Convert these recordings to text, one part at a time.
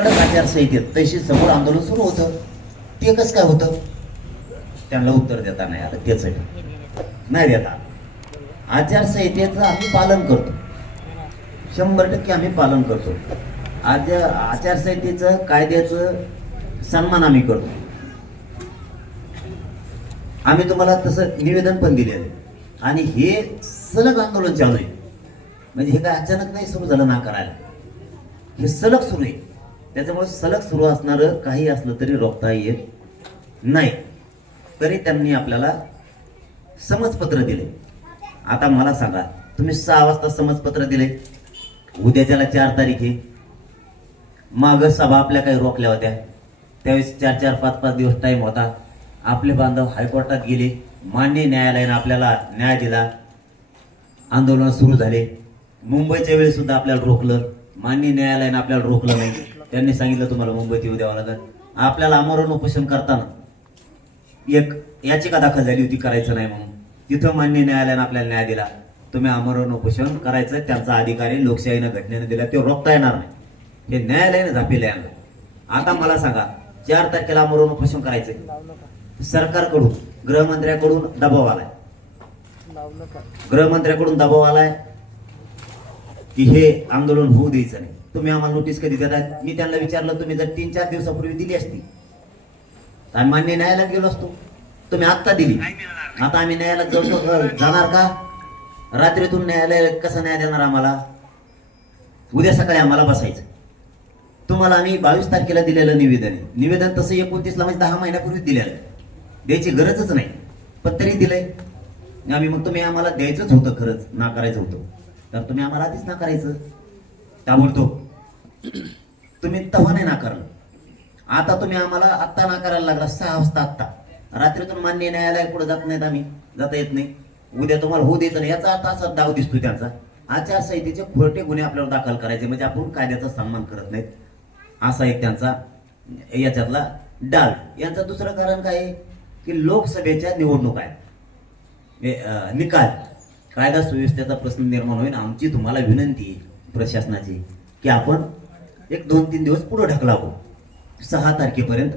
कडक आचारसंहितेत तशी समोर आंदोलन सुरू होतं. ते कसं काय होतं? त्यांना उत्तर देता नाही आलं. त्याच नाही देता आचारसंहितेचं आम्ही पालन करतो. शंभर टक्के आम्ही पालन करतो. आज आचारसंहितेचं कायद्याचं सन्मान आम्ही करतो. आम्ही तुम्हाला तसं निवेदन पण दिलेलं आहे. आणि हे सलग आंदोलन चालू आहे. म्हणजे हे काय अचानक नाही सुरू झालं ना करायला? हे सलग सुरू आहे. त्याच्यामुळे सलग सुरू असणारं काही असलं तरी रोखता येत नाही. तरी त्यांनी आपल्याला समजपत्र दिले. आता मला सांगा तुम्ही सहा वाजता समजपत्र दिले? उद्याच्याला चार तारीख आहे. माग सभा आपल्या काही रोखल्या होत्या. त्यावेळेस चार चार पाच पाच दिवस टाईम होता. आपले बांधव हायकोर्टात गेले. मान्य न्यायालयानं आपल्याला न्याय दिला. आंदोलन सुरू झाले. मुंबईच्या वेळी सुद्धा आपल्याला रोखलं. मान्य न्यायालयानं आपल्याला रोखलं नाही. त्यांनी सांगितलं तुम्हाला मुंबईत येऊ द्यावं लागेल. आपल्याला आमरण उपोषण करताना एक याचिका दाखल झाली होती करायचं नाही म्हणून. तिथं मान्य न्यायालयानं आपल्याला न्याय दिला. तुम्ही आमरण उपोषण करायचं त्यांचा अधिकारी लोकशाहीनं घटनेनं दिला ते रोखता येणार नाही. हे न्यायालयाने झापेले यांना आता मला सांगा चार तारखेला आमरण उपोषण करायचंय. सरकारकडून गृहमंत्र्याकडून दबाव आलाय. गृहमंत्र्याकडून दबाव आलाय की हे आंदोलन होऊ द्यायचं नाही. तुम्ही आम्हाला नोटीस कधी देताय मी त्यांना विचारलं तुम्ही जर तीन चार दिवसापूर्वी दिली असती. तर आम्ही मान्य न्यायालयात गेलो असतो. तुम्ही आत्ता दिली. आता आम्ही न्यायालयात जाऊ जाणार का? रात्रीतून न्यायालय कसं न्याय देणार आम्हाला? उद्या सकाळी आम्हाला बसायचं. तुम्हाला आम्ही बावीस तारखेला दिलेलं निवेदन आहे. निवेदन तसं एकोणतीसला म्हणजे दहा महिन्यापूर्वी दिलेलं द्यायची गरजच नाही. पण तरी दिलंय. आम्ही मग तुम्ही आम्हाला द्यायचंच होतं खरंच. नाकारायचं होतं. तर तुम्ही आम्हाला आधीच नाकारायचं. ताबडतोब. तुम्ही तव्हा नाही नाकारलं. आता तुम्ही आम्हाला आत्ता नाकारायला लागला सहा वाजता आत्ता. रात्रीतून मान्य न्यायालय पुढे जात नाहीत आम्ही जाता येत नाही. उद्या तुम्हाला होऊ द्यायचं नाही. याचा आता असा डाव दिसतो त्यांचा. आचारसंहितेचे खोटे गुन्हे आपल्यावर दाखल करायचे म्हणजे आपण कायद्याचा सन्मान करत नाहीत. असा एक त्यांचा याच्यातला डाल यांचं दुसरं कारण काय आहे? की लोकसभेच्या निवडणूक आहेत. निकाल. कायदा सुव्यवस्थेचा प्रश्न निर्माण होईल. आमची तुम्हाला विनंती आहे प्रशासनाची की आपण एक दोन तीन दिवस पुढं ढकलावं हो. सहा तारखेपर्यंत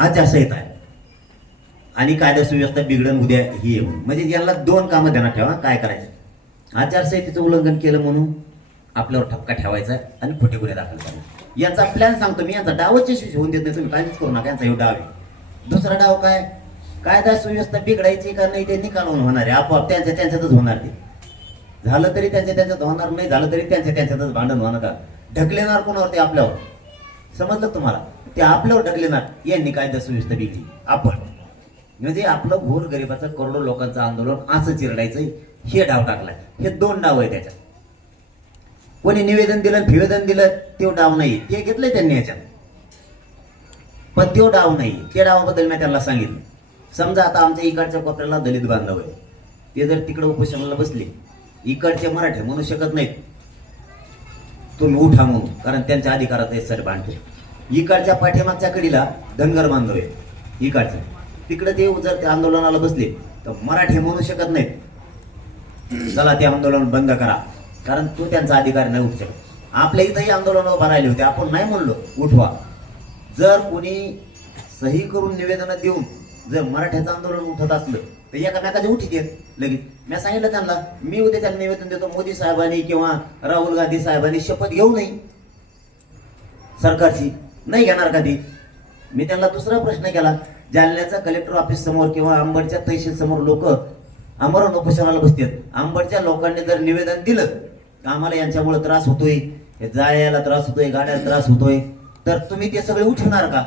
आचारसंहिता आहे. आणि कायदा सुव्यवस्था बिघडण उद्या ही येऊन म्हणजे याला दोन कामं ध्यानात ठेवा काय करायचं? आचारसंहितेचं उल्लंघन केलं म्हणून आपल्यावर ठपका ठेवायचा आहे आणि खोटे गुन्हे दाखल करायचे याचा प्लॅन सांगतो मी याचा डावच यशस्वी होऊन देत नाही तुम्ही. काहीच करू नका यांचा हे डाव आहे. दुसरा डाव काय? कायदा सुव्यवस्था बिघडायची का नाही ते निकालून होणार आहे. आपोआप त्यांच्या त्यांच्यातच होणार ते झालं तरी त्यांच्या त्यांच्यात होणार नाही झालं तरी त्यांच्या त्यांच्यातच भांडण होणार का? ढकलेणार कोणावरती? आपल्यावर. समजलं तुम्हाला? ते आपल्यावर ढकलेणार. यांनी कायदा सुव्यवस्था दिली आपण. म्हणजे आपलं घोर गरिबाचं करोडो लोकांचं आंदोलन असं चिरडायचं हे डाव टाकलाय. हे दोन डाव आहे त्याच्यात. कोणी निवेदन दिलं निवेदन दिलं ते डाव नाही. ते घेतलंय त्यांनी याच्यात. पण तो डाव नाही. त्या डावाबद्दल मी त्यांना सांगितलं. समजा आता आमच्या इकडच्या कोपऱ्याला दलित बांधव आहे ते जर तिकडे उपोषणाला बसले इकडचे मराठे म्हणू शकत नाहीत. तुम्ही उठा म्हणून कारण त्यांच्या अधिकारात आहे सर बांधले. इकडच्या पाठीमागच्या कडीला धनगर बांधव आहे इकडचे. तिकडे ते जर त्या आंदोलनाला बसले तर मराठे म्हणू शकत नाहीत. चला ते आंदोलन बंद करा. कारण तो त्यांचा अधिकार नाही उठू शकत. आपल्या इथंही आंदोलन उभा राहिले होते. आपण नाही म्हणलो उठवा. जर कोणी सही करून निवेदन देऊन जर मराठ्याचं आंदोलन उठत असलं तर एकामेकाचे उठी देत लगेच. मी सांगितलं त्यांना मी उद्या त्यांना निवेदन देतो मोदी साहेबांनी किंवा राहुल गांधी साहेबांनी शपथ घेऊ नये. सरकारची. नाही घेणार का मी त्यांना दुसरा प्रश्न केला जालन्याचा कलेक्टर ऑफिस समोर किंवा आंबडच्या तहसील समोर लोक आमरण उपोषणाला बसतात. आंबडच्या लोकांनी जर निवेदन दिलं आम्हाला यांच्यामुळे त्रास होतोय जायला त्रास होतोय गाड्याला त्रास होतोय. तर तुम्ही ते सगळे उठवणार का?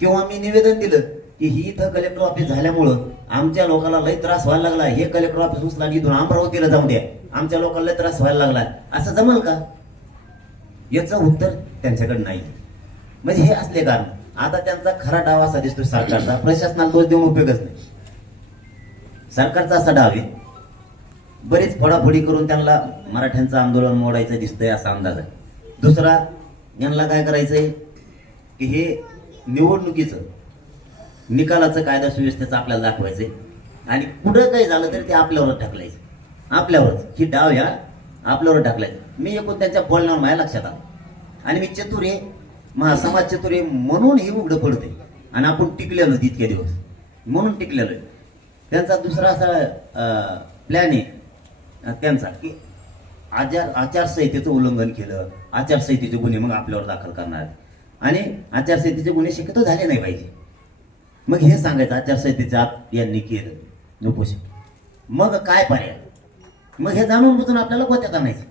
किंवा मी निवेदन दिलं की ही इथं कलेक्टर ऑफिस झाल्यामुळं आमच्या लोकांना लय त्रास व्हायला लागला. हे कलेक्टर ऑफिस उचला इथून अमरावतीला जाऊ द्या. आमच्या लोकांना लय त्रास व्हायला लागला. असं जमल का? याचं उत्तर त्यांच्याकडे नाही. म्हणजे हे असले कारण. आता त्यांचा खरा डाव असा दिसतो सरकारचा. प्रशासनाला दोष देऊन उपयोगच नाही. सरकारचा असा डाव आहे. बरीच फडाफडी करून त्यांना मराठ्यांचं आंदोलन मोडायचं दिसतंय असा अंदाज आहे. दुसरा यांना काय करायचंय? की हे निवडणुकीचं निकालाचं कायदा सुव्यवस्थेचं आपल्याला दाखवायचंय. आणि पुढं काही झालं तरी ते आपल्यावरच ढकलायचं. आपल्यावरच. ही डाव ह्या आपल्यावर ढकलायचं. मी एकूण त्यांच्या बोलण्यावर माझ्या लक्षात आलं. आणि मी चतुर आहे महा समाज चतुर आहे म्हणून हे उघडं पडते आणि आपण टिकलेलो इतके दिवस. म्हणून टिकलेलो आहे. त्यांचा दुसरा असा प्लॅन आहे. त्यांचा की आचार आचारसंहितेचं उल्लंघन केलं. आचारसंहितेचे गुन्हे मग आपल्यावर दाखल करणार. आणि आचारसंहितेचे गुन्हे शक्यतो झाले नाही पाहिजे. मग हे सांगायचं आचारसंहितेच्या आत यांनी केलं. उपोषण मग काय पर्याय? मग हे जाणून बुजून आपल्याला गोत्यात आणायचं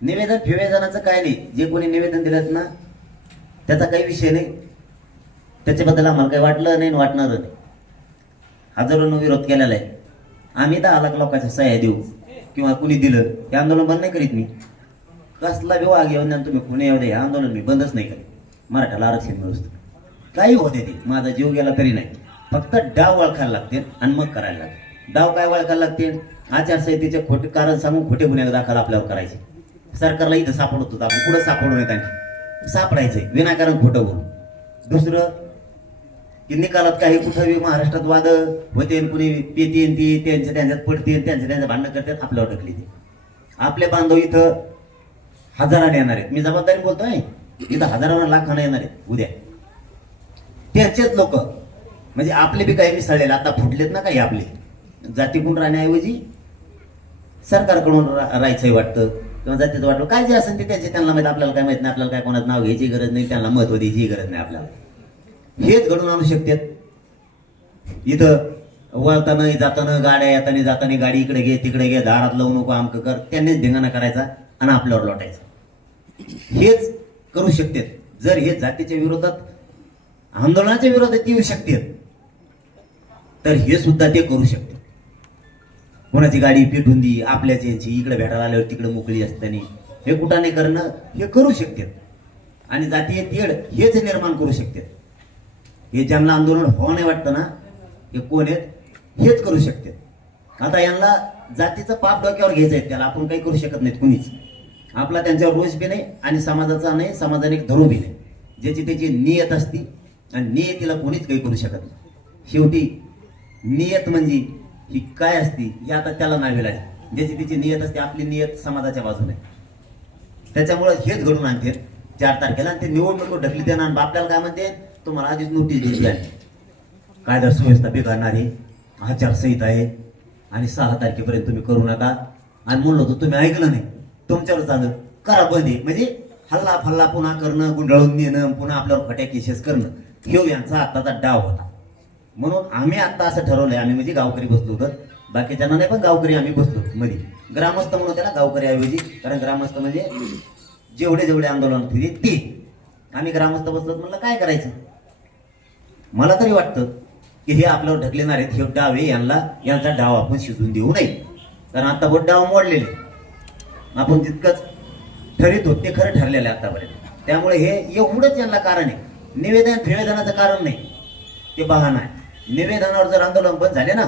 निवेदन फिवेदनाचं काय नाही. जे कोणी निवेदन दिलं ना त्याचा काही विषय नाही. त्याच्याबद्दल आम्हाला काही वाटलं नाही आणि वाटणार नाही. हजारोनं विरोध केलेला आहे. आम्ही दहा लाख लोकांच्या सह्या देऊ किंवा कुणी दिलं हे आंदोलन बंद नाही करीत मी. कसला विवाह घेऊन आणि तुम्ही कुणी एवढे हे आंदोलन मी बंदच नाही करीत. मराठाला आरक्षण मिळूस काही होते ते माझा जीव गेला तरी नाही. फक्त डाव ओळखायला लागते आणि मग करायला लागते. डाव काय ओळखायला लागते? आचारसंहितेचे खोटे कारण सांगून खोटे गुन्हे दाखल आपल्यावर करायचे. सरकारला इथं सापडत होतं आपण कुठं सापडू नये त्यांनी? सापडायचंय विनाकारण खोटं होऊन दुसरं की निकालात काही कुठं बी महाराष्ट्रात वाद होते कुणी पेतीन ती त्यांच्या त्यांच्यात पडतील त्यांच्या त्यांच्या भांडण करतात आपल्यावर ढकली ते आपले बांधव इथं हजाराने येणार आहेत. मी जबाबदारी बोलतोय. इथं हजारावर लाखाने येणार आहेत. उद्या. त्याचेच लोक. म्हणजे आपले बी काही मिसळलेले आता फुटलेत ना काही आपले. जातीकून राहण्याऐवजी सरकारकडून रा- राहायचंही वाटतं. किंवा जातीचं वाटतं काय जे असेल ते त्याचे. त्यांना माहिती आपल्याला काय माहीत नाही आपल्याला काय कोणाचं नाव घ्यायची गरज नाही त्यांना महत्त्व द्यायची गरज नाही आपल्याला. हेच घडून आणू शकतात इथं वळताना जाताना गाड्या येताना जाताना गाडी इकडे घे तिकडे घे दारात लावू नको आमक कर. त्यांनीच धिंगाणा करायचा आणि आपल्यावर लोटायचं. हेच करू शकतात जर हे जातीच्या विरोधात आंदोलनाच्या विरोधात येऊ शकते. तर हे सुद्धा ते करू शकते. कोणाची गाडी पेटून दी आपल्याच यांची इकडे भेटायला आल्यावर तिकडे मोकळी असताना. हे कुठं नाही करणं हे करू शकते. आणि जातीय तेढ हेच निर्माण करू शकतात हे ज्यांना आंदोलन हो नाही वाटतं ना हे कोण आहेत? हेच करू शकते. आता यांना जातीचं पाप डोक्यावर घ्यायचं आहे त्याला आपण काही करू शकत नाहीत कुणीच. आपला त्यांच्यावर रोष बी नाही आणि समाजाचा नाही समाजाने एक धरू बी नाही. ज्याची त्याची नियत असती आणि नियतीला कोणीच काही करू शकत नाही. शेवटी नियत म्हणजे ही काय असती ही आता त्याला नावेल लागेल. ज्याची तिची नियत असते आपली नियत समाजाच्या बाजूने. त्याच्यामुळे हेच घडून आणते. चार तारखेला आणि ते निवडणूक ढकली देणार आणि आपल्याला काय म्हणते तुम्हाला आधीच नोटीस दिली आहे. कायदा सुव्यवस्था बिघडणारी आचारसंहिता आहे आणि सहा तारखेपर्यंत तुम्ही करू नका. आणि म्हणलो तर तुम्ही ऐकलं नाही. तुमच्यावर चालू करा बंद. आहे म्हणजे हल्ला फल्ला पुन्हा करणं गुंडाळून नेणं पुन्हा आपल्यावर फट्या केसेस करणं. ह्यो यांचा आत्ताचा डाव होता. म्हणून आम्ही आत्ता असं ठरवलंय आम्ही म्हणजे गावकरी बसलो होतो. बाकीच्यांना नाही पण गावकरी आम्ही बसलो होतो मध्ये ग्रामस्थ म्हणून त्याला गावकरी ऐवजी कारण ग्रामस्थ म्हणजे जेवढे जेवढे आंदोलन होते ते आम्ही ग्रामस्थ बसलो म्हणलं काय करायचं? मला तरी वाटतं की हे आपल्यावर ढकलेणार आहेत हे डावे यांना यांचा डाव आपण शिजून देऊ नये. कारण आता बोट डाव मोडलेले. आपण तितकंच ठरित होत ते खरं ठरलेलं आहे आतापर्यंत. त्यामुळे हे एवढंच यांना कारण आहे. निवेदन निवेदनाचं कारण नाही. ते बहाणा आहे. निवेदनावर जर आंदोलन बंद झाले ना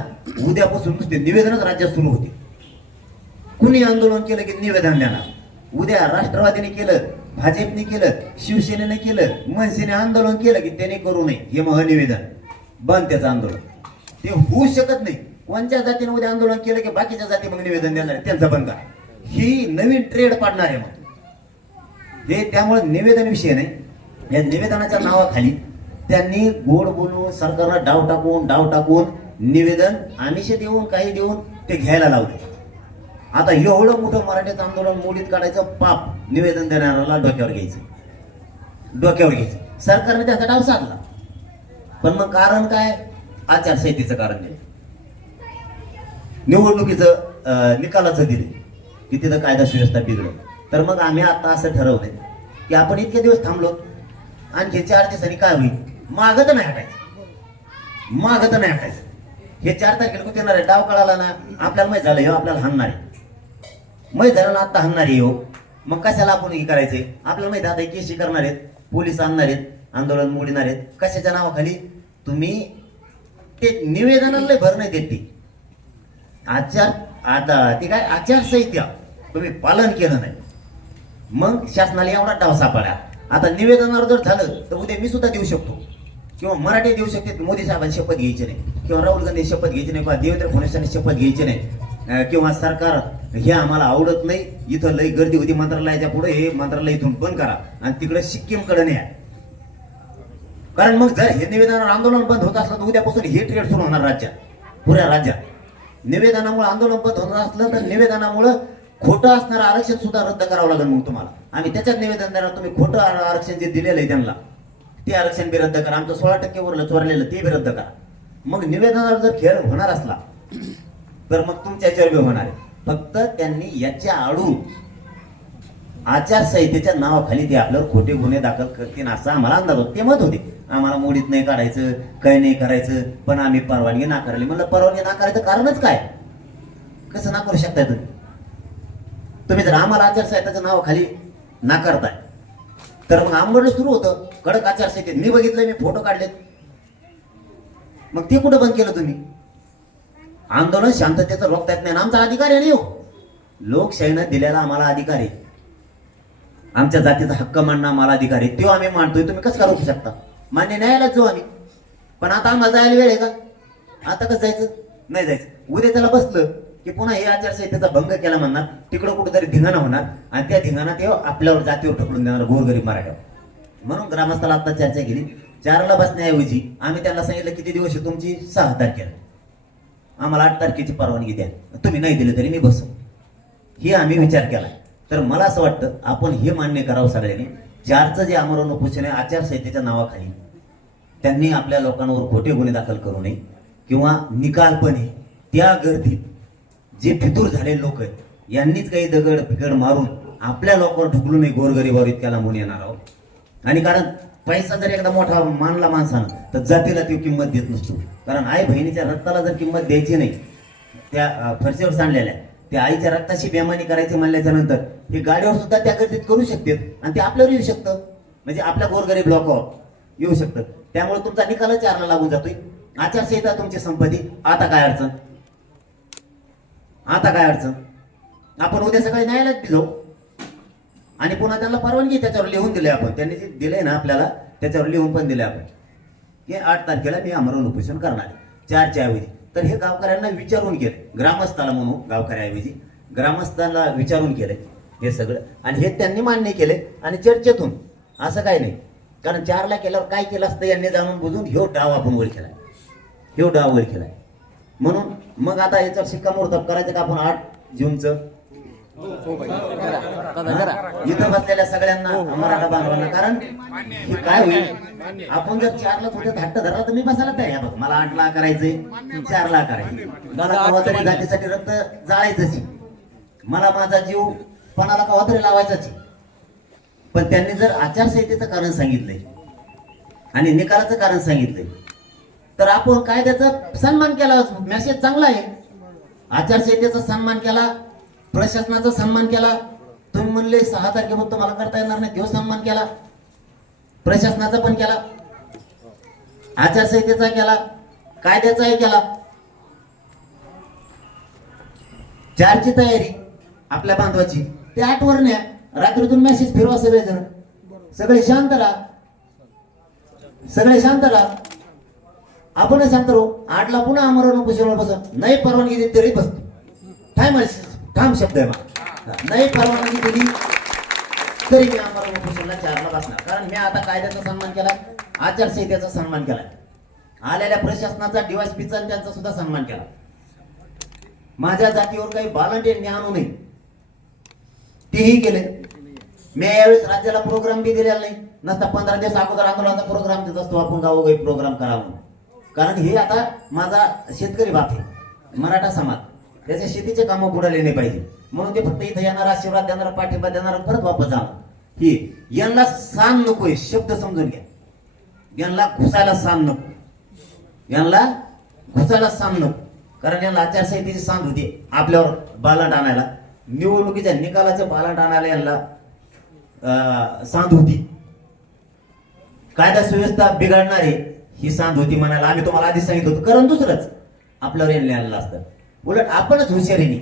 उद्यापासून नुसते निवेदनच राज्यात सुरू होते. कुणी आंदोलन केलं की निवेदन देणार? उद्या राष्ट्रवादीने केलं भाजपने केलं शिवसेनेने केलं मनसेने आंदोलन केलं की त्याने करू नये. हे महानिवेदन. बंद त्याचं आंदोलन. ते होऊ शकत नाही. कोणत्या जातीने उद्या आंदोलन केलं की बाकीच्या जाती मग निवेदन देणार त्यांचं बंद ही नवीन ट्रेड पाडणार आहे मग. हे त्यामुळे निवेदन विषय नाही. या निवेदनाच्या नावाखाली त्यांनी गोड बोलून सरकारला डाव टाकून डाव टाकून निवेदन आमिषे देऊन काही देऊन ते घ्यायला लावले. आता एवढं मोठं मराठीचं आंदोलन मोडीत काढायचं पाप निवेदन देणाऱ्याला डोक्यावर घ्यायचं. डोक्यावर घ्यायचं. सरकारने त्याचा डाव साधला. पण मग कारण काय? आचारसंहितेचं कारण नाही. निवडणुकीचं निकालाचं दिले की तिथं कायदा सुव्यवस्था बिघडलं. तर मग आम्ही आता असं ठरवलंय की आपण इतके दिवस थांबलो आणखी चार दिवसांनी काय होईल? मागं तर नाही हटायचं. मागं तर नाही हटायचं. हे चार तारखेला कुठे येणार आहे? डाव कळाला ना? आपल्याला माहीत झालं हे आपल्याला हाणणार आहे. माहीत झालं ना आता हाणणार आहे हो मग कशाला आपण हे करायचंय? आपल्याला माहीत आता केशी करणार आहेत पोलीस आणणार आहेत आंदोलन मोडणार आहेत. कशाच्या नावाखाली? तुम्ही ते निवेदनाला भर नाही देत ती. आचार आता ते काय? आचारसंहिता. तुम्ही पालन केलं नाही. मग शासनाला एवढा डाव सापडा. आता निवेदनावर जर झालं तर उद्या मी सुद्धा देऊ शकतो. किंवा मराठी देऊ शकते मोदी साहेबांनी शपथ घ्यायची नाही. किंवा राहुल गांधी शपथ घ्यायची नाही किंवा देवेंद्र फडणवीसांनी शपथ घ्यायची नाही. किंवा सरकार हे आम्हाला आवडत नाही. इथं लई गर्दी होती मंत्रालयाच्या पुढे हे मंत्रालय इथून बंद करा. आणि तिकडे सिक्कीमकडे न्या. कारण मग जर हे निवेदनावर आंदोलन बंद होत असलं तर उद्यापासून हे ट्रेड सुरू होणार राज्यात. पुऱ्या राज्यात. निवेदनामुळे आंदोलन बंद होत असलं तर निवेदनामुळे खोटं असणारं आरक्षण सुद्धा रद्द करावं लागेल मग तुम्हाला. आम्ही त्याच्यात निवेदन देणार तुम्ही खोटं आरक्षण जे दिलेलं आहे त्यांना ते आरक्षण बी रद्द करा. आमचं सोळा टक्के उरलं चोरलेलं ते बी रद्द करा. मग निवेदनावर जर खेळ होणार असला तर मग तुमच्या याच्यावर बी होणार आहे. फक्त त्यांनी याच्या आडू आचारसंहितेच्या नावाखाली ते आपल्यावर खोटे गुन्हे दाखल करतील असा आम्हाला अंदाज होता. ते मत होते. आम्हाला मोडीत नाही काढायचं काही नाही करायचं पण आम्ही परवानगी नाकारली. म्हणलं परवानगी नाकारायचं कारणच काय? कसं नाकारू शकताय तुम्ही? तुम्ही जर आम्हाला आचारसंहिताच्या नावाखाली नाकारताय. तर मग आंबडलं सुरू होतं. कडक आचारसंहितेत. मी बघितलं मी फोटो काढलेत. मग ते कुठं बंद केलं तुम्ही? आंदोलन शांततेचं रोखता येत नाही. आमचा अधिकार आहे नाही हो? लोकशाहीनं दिलेला आम्हाला अधिकार आहे. आमच्या जातीचा हक्क मानणं आम्हाला अधिकार आहे. तो आम्ही मानतोय. तुम्ही कसं करू शकता? मान्य न्यायालयात जाऊ आम्ही. पण आता आम्हाला जायला वेळ आहे का? आता कसं जायचं? नाही जायचं. उद्या त्याला बसलं. की पुन्हा हे आचारसंहितेचा भंग केला म्हणणार तिकडं कुठेतरी धिंगाणा होणार आणि त्या धिंगाणा ते आपल्यावर जातीवर ढकलून देणार गोरगरीब मराठ्यावर. म्हणून ग्रामस्थाला आता चर्चा केली. चारला बसण्याऐवजी आम्ही त्यांना सांगितलं किती दिवस तुमची? सहा तारखेला. आम्हाला आठ तारखेची परवानगी द्या. तुम्ही नाही दिली तरी मी बसू. हे आम्ही विचार केला. तर मला असं वाटतं आपण हे मान्य करावं सगळ्यांनी. चारचं जे आमरण उपोषण आहे आचारसंहितेच्या नावाखाली त्यांनी आपल्या लोकांवर खोटे गुन्हे दाखल करू नये किंवा निकालपणे त्या गर्दीत जे फितूर झालेले लोक आहेत यांनीच काही दगड फिकड मारून आपल्या लोकांवर ढुकलू नये गोरगरीबावर इतक्याला म्हणून येणार आहोत. आणि कारण पैसा जर एकदा मोठा मानला माणसानं तर जातीला ती किंमत देत नसतो. कारण आई बहिणीच्या रक्ताला जर किंमत द्यायची नाही त्या फरशीवर सांडलेल्या त्या आईच्या रक्ताशी बेमानी करायची म्हणल्याच्या नंतर हे गाडीवर सुद्धा त्या गर्दीत करू शकते आणि ते आपल्यावर येऊ शकतं. म्हणजे आपल्या गोरगरीब लोकांवर येऊ शकतं. त्यामुळे तुमचा निकालच चारला लागून जातोय. आचारसंहिता तुमची संपत्ती आता काय अडचण? आता काय अडचण? आपण उद्या सकाळी न्यायालयात बी जाऊ. आणि पुन्हा त्यांना परवानगी त्याच्यावर लिहून दिले आपण. त्यांनी जे दिलंय ना आपल्याला त्याच्यावर लिहून पण दिले आपण. की आठ तारखेला मी आमरण उपोषण करणार आहे. चारच्या ऐवजी. तर हे गावकऱ्यांना विचारून केलं ग्रामस्थाला म्हणू गावकऱ्याऐवजी. ग्रामस्थाला विचारून केलं हे सगळं. आणि हे त्यांनी मान्य केले आणि चर्चेतून असं काही नाही. कारण चारला केल्यावर काय केलं असतं यांनी जाणून बुजून ह्यो डाव आपण वर केला ह्यो डाव वर केलाय. म्हणून मग आता याच्यावर शिक्कामोर्तब करायचं का आपण आठ जूनचं? इथं बसलेल्या सगळ्यांना मराठा बांधवांना कारण काय होईल आपण जर चारला कुठे हट्ट धरला तर मी बसायला तयार बघ मला करायचंय चारला करायचंय मला कवा तरी जातीसाठी रक्त जाळायचंच आहे. मला माझा जीव पणाला कवा तरी लावायचाच. पण त्यांनी जर आचारसंहितेचं कारण सांगितलंय आणि निकालाचं कारण सांगितलंय तर आपण कायद्याचा सन्मान केला मेसेज चांगला आहे. आचारसंहितेचा सन्मान केला. प्रशासनाचा सन्मान केला. तुम्ही म्हणले सहा तारखेपर्यंत मला करता येणार नाही. तो सन्मान केला. प्रशासनाचा पण केला. आचारसंहितेचा केला. कायद्याचाही केला. चारची तयारी आपल्या बांधवाची. ते आठवर न्या रात्रीतून मेसेज फिरवा सगळेजण. सगळे शांत राहा. सगळे शांत राहा. आपण सांगतो आठला पुन्हा आमरण उपोषणावर बसा. नाही परवानगी दिली तरी बसतो ठाम आहे, ठाम शब्द आहे माझा. नाही परवानगी दिली तरी मी आमरण उपोषणाला चारला बसणार. कारण मी आता कायद्याचा सन्मान केला आचारसंहितेचा सन्मान केला आलेल्या प्रशासनाचा डीवायसपीचा आणि त्यांचा सुद्धा सन्मान केला. माझ्या जातीवर काही बालंटे आणू नये. तेही केले. मी यावेळेस राज्याला प्रोग्राम बी दिलेला नाही. नसता पंधरा दिवस अगोदर आंदोलनाचा प्रोग्राम देत असतो. आपण गावोगावी प्रोग्राम करावा. म्हणून. कारण हे आता माझा शेतकरी बाप आहे मराठा समाज. त्याच्या शेतीचे कामं पुढाले नाही पाहिजे. म्हणून ते फक्त इथं येणारा आशीर्वाद देणारा पाठिंबा देणारा परत वापस जाणार. ही यांना सान नकोय शब्द समजून घ्या. यांना घुसायला सान नको. यांना घुसायला सान नको. कारण यांना आचारसंहितेची सांग होती आपल्यावर बालाट आणायला. निवडणुकीच्या निकालाचं बालाट आणायला यांना सांग होती. कायदा सुव्यवस्था बिघडणारे ही सांज होती म्हणायला आम्ही तुम्हाला आधी सांगितलं होतं कारण दुसरंच. आपल्यावर यांनी आणलं असतं. उलट आपणच हुशारीने.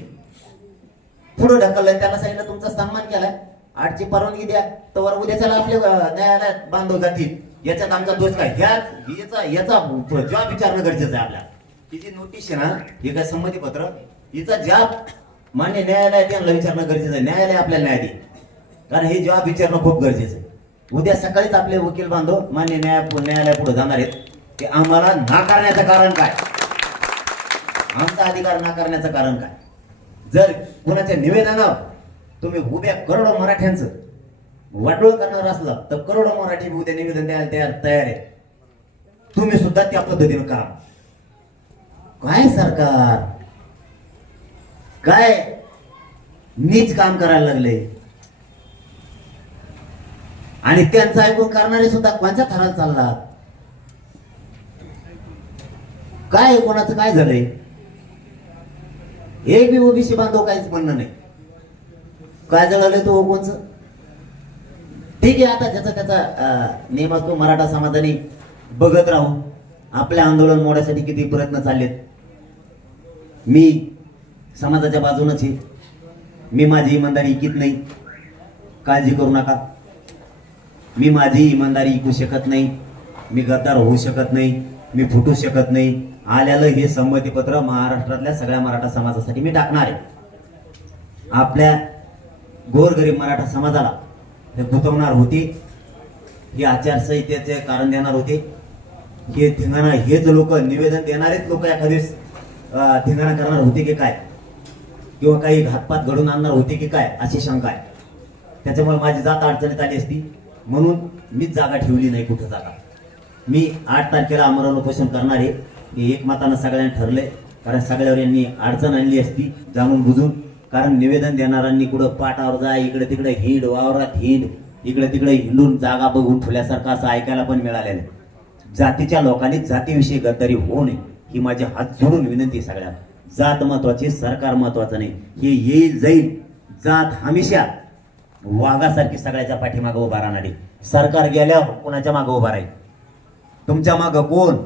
पुढे ढकललं त्याला सांगितलं तुमचा सन्मान केलाय. आठची परवानगी द्या. तर उद्याच्याला आपल्या न्यायालयात बांधव जातील. याच्यात आमचा दोष काय? ह्या याचा याचा जॉब विचारणं गरजेचं आहे आपल्याला. ही जी नोटीस आहे ना हे काय संमती पत्र? हिचा जॉब मान्य न्यायालयात यांना विचारणं गरजेचं आहे. न्यायालय आपल्याला न्याय दे कारण हे जॉब विचारणं खूप गरजेचं आहे. उद्या सकाळीच आपले वकील बांधव मान्य न्याय न्यायालय पुढे जाणार आहेत. की आम्हाला नाकारण्याचं कारण काय? आमचा अधिकार नाकारण्याचं कारण काय? जर कुणाच्या निवेदनावर तुम्ही उभ्या करोडो मराठ्यांचं वाटोळ करणार असलं तर करोडो मराठी उद्या निवेदन द्यायला तयार तयार आहे. तुम्ही सुद्धा त्या पद्धतीनं करा. काय सरकार? काय नीच काम करायला लागले? आणि त्यांचं ऐकून करणारे सुद्धा कोणत्या थराला चाललात? काय कोणाचं काय झालंय? एक बी ओबीसी बांधव काहीच म्हणणं नाही. काय जळालं तो कोणचं? ठीक आहे आता त्याचा त्याचा अं, मराठा समाजाने बघत राहू आपले आंदोलन मोडण्यासाठी किती प्रयत्न चाललेत. मी समाजाच्या बाजूनच आहे. मी माझी इमानदारी इकित नाही. काळजी करू नका. मी माझी इमानदारी इकू शकत नाही. मी गद्दार होऊ शकत नाही. मी फुटू शकत नाही. आल्यालं हे संमतीपत्र महाराष्ट्रातल्या सगळ्या मराठा समाजासाठी मी टाकणार आहे. आपल्या गोरगरीब मराठा समाजाला हे गुंतवणार होती ही आचारसंहितेचे कारण देणार होते हे धिंगाणा हेच लोक निवेदन देणारेच लोक एखादेस धिंगाणा करणार होते की काय? किंवा काही घातपात घडून आणणार होते की काय? अशी शंका आहे. त्याच्यामुळे माझी जात अडचणीत आली असती. म्हणून मीच जागा ठेवली नाही कुठं जागा. मी आठ तारखेला आमरण उपोषण करणार आहे. हे एकमतानं सगळ्यांनी ठरलंय. कारण सगळ्यावर यांनी अडचण आणली असती जाणून बुजून. कारण निवेदन देणाऱ्यांनी कुठं पाटावर जा इकडे तिकडे हिंड वावरात हिंड इकडे तिकडे हिंडून जागा बघून ठेवल्यासारखं असं ऐकायला पण मिळालेलं आहे. जातीच्या लोकांनी जातीविषयी गद्दारी होऊ नये ही माझी हात जोडून विनंती सगळ्या जात महत्वाची सरकार महत्वाचं नाही. हे येईल जाईल. जात हमेशा वाघासारखी सगळ्याच्या पाठीमागं उभा राहणारी. सरकार गेल्यावर कोणाच्या मागं उभा राहील? तुमच्या मागं कोण?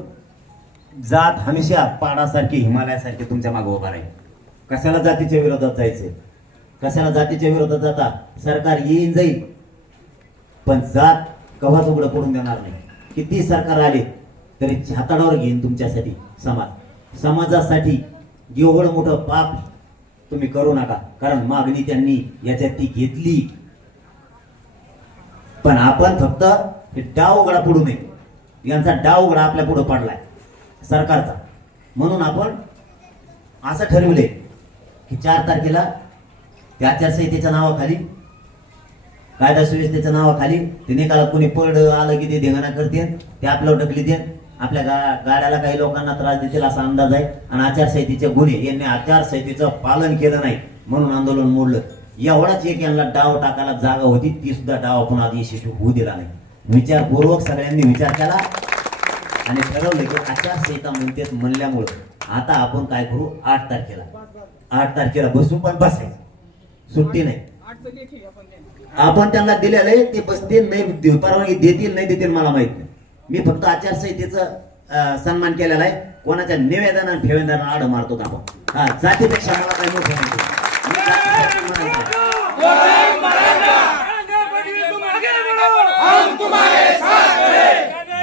जात हमेशा पाडासारखी हिमालयासारखी तुमच्या मागं उभा राहील. कशाला जातीच्या विरोधात जायचे? कशाला जातीच्या विरोधात जाता? सरकार येईन जाईल. पण जात कव्हाच उघडं पडून देणार नाही. किती सरकार आले तरी हाताडावर घेईन तुमच्यासाठी समाज. समाजासाठी एवढं मोठं पाप तुम्ही करू नका. कारण मागणी त्यांनी याच्यात ती घेतली. पण आपण फक्त डाव उघडा पडू नये. यांचा डाव उघडा आपल्या पुढे पडलाय. सरकारचा. म्हणून आपण असं ठरवले की चार तारखेला त्या आचारसंहितेच्या नावाखाली कायदा सुव्यवस्थेच्या नावाखाली ते निकाला कोणी पड आलं की ते धिंगाणा करते ते आपल्यावर ढकली देन आपल्या गा गाड्याला काही लोकांना त्रास देतील असा अंदाज आहे. आणि आचारसंहितेचे गुन्हे यांनी आचारसंहितेचं पालन केलं नाही म्हणून आंदोलन मोडलं. एवढाच एक यांना डाव टाकायला जागा होती ती सुद्धा डाव आपण आज यशस्वी होऊ दिला नाही. विचारपूर्वक सगळ्यांनी विचार केला. आणि ठरवलं की आचारसंहिता म्हणतेच म्हणल्यामुळं आता आपण काय करू? आठ तारखेला. आठ तारखेला बसू पण बसायचं. सुट्टी नाही. आपण त्यांना दिलेलं आहे ते बसतील नाही परवानगी देतील नाही देतील मला माहीत नाही. मी फक्त आचारसंहितेचा सन्मान केलेला आहे. कोणाच्या निवेदन आणि ठेवेदारांना आड मारतो आपण. हा जातीपेक्षा मला काही मोठं म्हणतो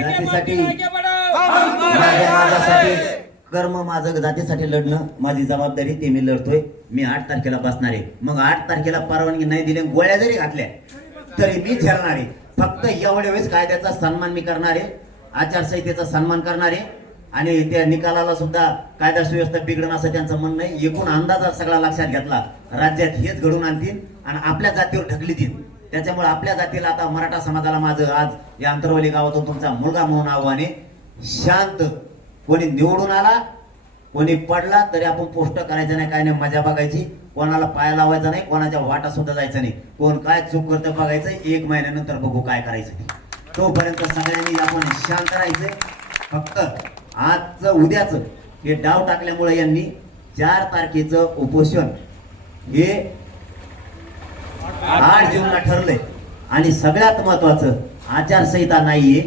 जातीसाठी माझ्या माझ्यासाठी कर्म माझं जातीसाठी लढणं माझी जबाबदारी ते मी लढतोय. मी आठ तारखेला बसणार आहे. मग आठ तारखेला परवानगी नाही दिली गोळ्या जरी घातल्या तरी मी झेलणार आहे. फक्त एवढ्या वेळेस कायद्याचा सन्मान मी करणार आहे आचारसंहितेचा सन्मान करणार आहे. आणि त्या निकालाला सुद्धा कायदा सुव्यवस्था बिघडणं असं त्यांचं म्हणणं आहे. एकूण अंदाजा सगळा लक्षात घेतला. राज्यात हेच घडून आणतील आणि आपल्या जातीवर ढकलीतील त्याच्यामुळे आपल्या जातीला आता मराठा समाजाला माझं आज या अंतरवली गावातून तुमचा मुलगा म्हणून आव्हान आहे. शांत. कोणी निवडून आला कोणी पडला तरी आपण पोस्ट करायचं नाही काय नाही मजा बघायची. कोणाला पाय लावायचा नाही कोणाच्या वाटा सुद्धा जायचं नाही. कोण काय चूक करतं बघायचं एक महिन्यानंतर बघू काय करायचं. तोपर्यंत सगळ्यांनी आपण शांत राहायचं. फक्त आजचं उद्याचं हे डाव टाकल्यामुळे यांनी चार तारखेचं उपोषण हे आठ जूनला ठरलंय. आणि सगळ्यात महत्वाचं आचारसंहिता नाहीये.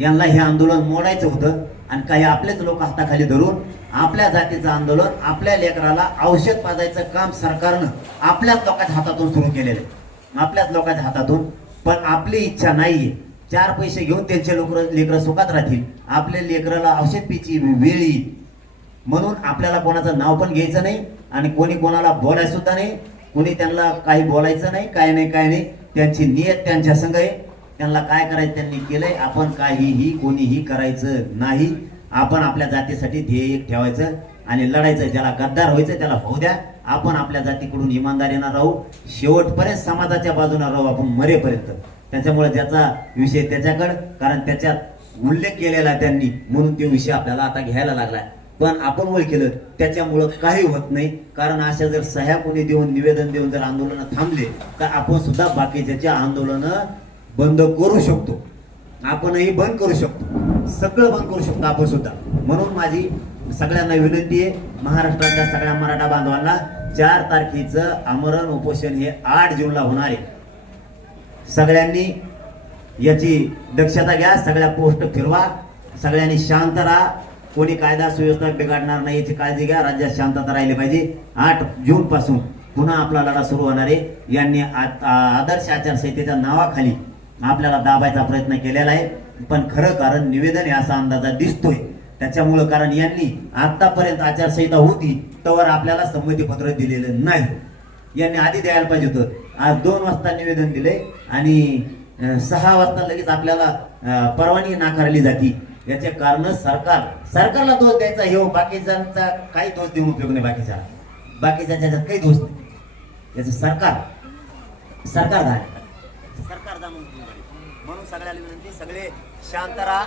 यांना हे आंदोलन मोडायचं होतं आणि काही आपलेच लोक हाताखाली धरून आपल्या जातीचं आंदोलन आपल्या लेकराला औषध पाजायचं काम सरकारनं आपल्याच लोकांच्या हातातून सुरू केलेलं आहे. आपल्याच लोकांच्या हातातून. पण आपली इच्छा नाहीये. चार पैसे घेऊन त्यांचे लोक लेकरं सुखात राहतील. आपल्या लेकराला औषध पिची वेळ येईल. म्हणून आपल्याला कोणाचं नाव पण घ्यायचं नाही आणि कोणी कोणाला बोलायचं सुद्धा नाही. कोणी त्यांना काही बोलायचं नाही काय नाही काय नाही. त्यांची नियत त्यांच्या संघ आहे. त्यांना काय करायचं त्यांनी केलंय. आपण काहीही कोणीही करायचं नाही. आपण आपल्या जातीसाठी ध्येय ठेवायचं आणि लढायचं. ज्याला गद्दार व्हायचं त्याला होऊ द्या. आपण आपल्या जातीकडून इमानदारीनं राहू शेवटपर्यंत समाजाच्या बाजूने राहू आपण मरेपर्यंत. त्याच्यामुळे ज्याचा विषय त्याच्याकडं. कारण त्याच्यात उल्लेख केलेला आहे त्यांनी. म्हणून तो विषय आपल्याला आता घ्यायला लागलाय. पण आपण वय केलं त्याच्यामुळं काही होत नाही. कारण अशा जर सह्या कोणी देऊन निवेदन देऊन जर आंदोलन थांबले तर आपण सुद्धा बाकीच्या आंदोलन बंद करू शकतो. आपणही बंद करू शकतो. सगळं बंद करू शकतो आपण सुद्धा. म्हणून माझी सगळ्यांना विनंती आहे महाराष्ट्रातल्या सगळ्या मराठा बांधवांना चार तारखेचं आमरण उपोषण हे आठ जूनला होणार आहे. सगळ्यांनी याची दक्षता घ्या सगळ्या पोस्ट फिरवा सगळ्यांनी शांत राहा. कोणी कायदा सुव्यवस्था बिघडणार नाही याची काळजी घ्या राज्यात शांतता राहिली पाहिजे. आठ जून पासून पुन्हा आपला लढा सुरू होणार आहे. यांनी आ- आदर्श आचारसंहितेच्या नावाखाली आपल्याला दाबायचा प्रयत्न केलेला आहे. पण खरं कारण निवेदन आहे असा अंदाजा दिसतोय. त्याच्यामुळं कारण यांनी आतापर्यंत आचारसंहिता होती तर आपल्याला संमतीपत्र दिलेलं नाही. यांनी आधी द्यायला पाहिजे होतं. आज दोन वाजता निवेदन दिले आणि सहा वाजता लगेच आपल्याला परवानगी नाकारली जाती. याचे कारण सरकार सरकारला दोष द्यायचा हे हो, बाकीच्यांचा काही दोष देऊन उपयोग नाही बाकीचा. बाकीच्या त्याच्यात काही दोष नाही. याचं सरकार सरकार सरकार जाणून म्हणून सगळ्याला विनंती सगळे शांत राहा.